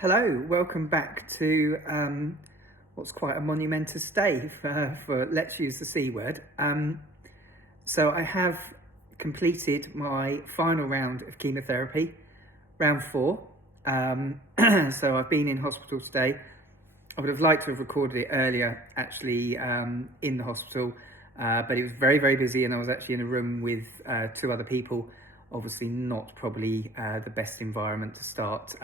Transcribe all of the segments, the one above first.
Hello, welcome back to what's quite a momentous day for let's use the C word. So I have completed my final round of chemotherapy, round 4. So I've been in hospital today. I would have liked to have recorded it earlier, actually, in the hospital, but it was very, very busy, and I was actually in a room with 2 other people. Obviously not probably the best environment to start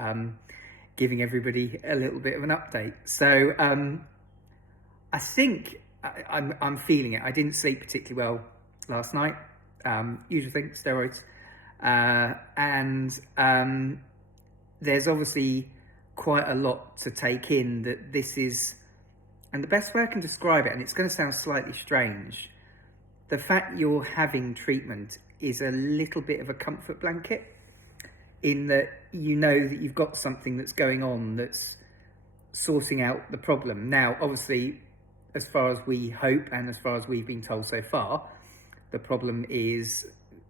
giving everybody a little bit of an update. So I think I'm feeling it. I didn't sleep particularly well last night. Usual thing, steroids. And there's obviously quite a lot to take in that this is, and the best way I can describe it, and it's going to sound slightly strange, the fact you're having treatment is a little bit of a comfort blanket, in that you know that you've got something that's going on that's sorting out the problem. Now, obviously, as far as we hope and as far as we've been told so far, the problem is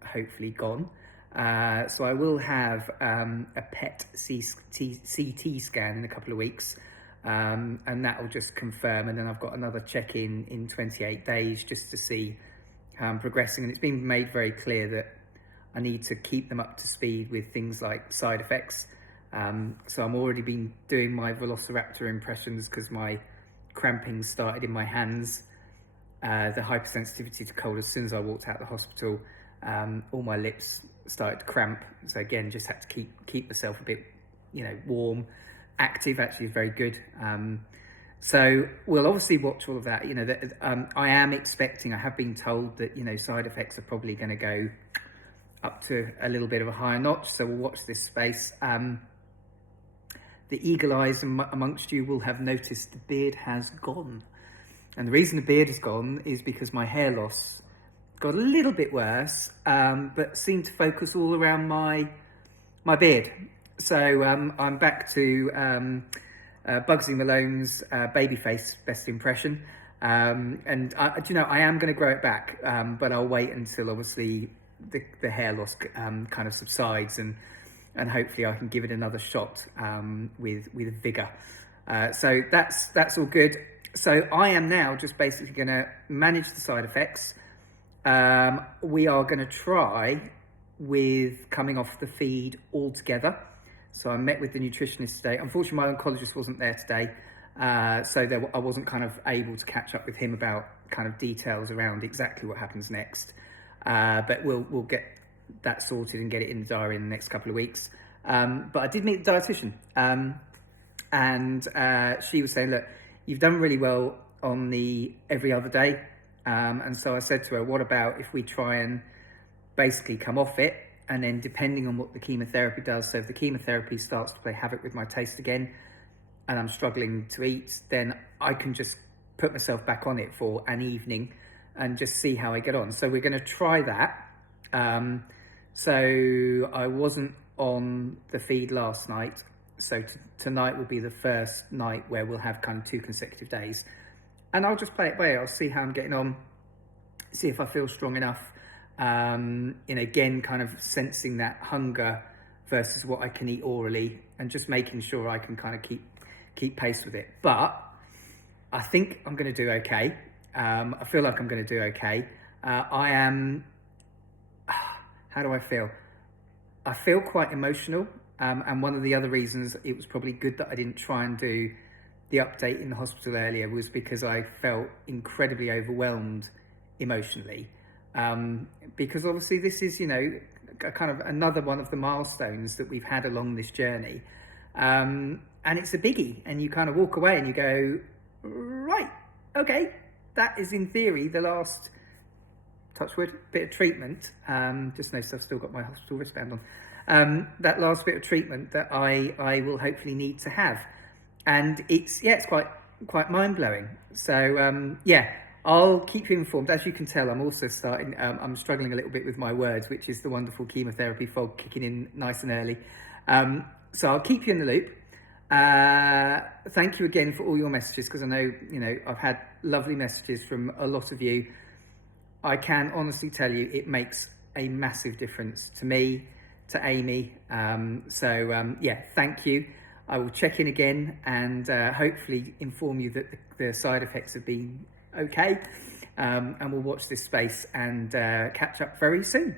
hopefully gone. So I will have a PET CT scan in a couple of weeks, and that will just confirm. And then I've got another check-in in 28 days just to see how I'm progressing. And it's been made very clear that I need to keep them up to speed with things like side effects. So I'm already been doing my velociraptor impressions because my cramping started in my hands. The hypersensitivity to cold, as soon as I walked out of the hospital, all my lips started to cramp. So again, just had to keep myself a bit, warm. Active actually is very good. So we'll obviously watch all of that. I am expecting, I have been told that, side effects are probably going to go up to a little bit of a higher notch, so we'll watch this space. The eagle eyes amongst you will have noticed the beard has gone. And the reason the beard is gone is because my hair loss got a little bit worse, but seemed to focus all around my beard. So I'm back to Bugsy Malone's Babyface best impression. And I am going to grow it back, but I'll wait until obviously the hair loss kind of subsides, and hopefully I can give it another shot with vigor. So that's all good. So I am now just basically going to manage the side effects. We are going to try with coming off the feed altogether. So I met with the nutritionist today. Unfortunately, my oncologist wasn't there today, so I wasn't kind of able to catch up with him about kind of details around exactly what happens next. But we'll get that sorted and get it in the diary in the next couple of weeks. But I did meet the dietitian, and she was saying, look, you've done really well on the every other day. And so I said to her, what about if we try and basically come off it, and then depending on what the chemotherapy does, so if the chemotherapy starts to play havoc with my taste again and I'm struggling to eat, then I can just put myself back on it for an evening and just see how I get on. So we're going to try that. So I wasn't on the feed last night, so tonight will be the first night where we'll have kind of 2 consecutive days, and I'll just play it by ear. I'll see how I'm getting on, see if I feel strong enough. Again, kind of sensing that hunger versus what I can eat orally, and just making sure I can kind of keep pace with it. But I think I'm going to do okay. I feel like I'm going to do okay. I am, how do I feel? I feel quite emotional. And one of the other reasons it was probably good that I didn't try and do the update in the hospital earlier was because I felt incredibly overwhelmed emotionally. Because obviously this is, kind of another one of the milestones that we've had along this journey. And it's a biggie, and you kind of walk away and you go, right, okay, that is in theory the last, touch wood, bit of treatment. Just notice I've still got my hospital wristband on. That last bit of treatment that I will hopefully need to have. And it's quite mind-blowing. So I'll keep you informed. As you can tell, I'm also I'm struggling a little bit with my words, which is the wonderful chemotherapy fog kicking in nice and early. So I'll keep you in the loop. Thank you again for all your messages, because I know, I've had lovely messages from a lot of you. I can honestly tell you it makes a massive difference to me, to Amy. Thank you. I will check in again and hopefully inform you that the side effects have been okay. And we'll watch this space and catch up very soon.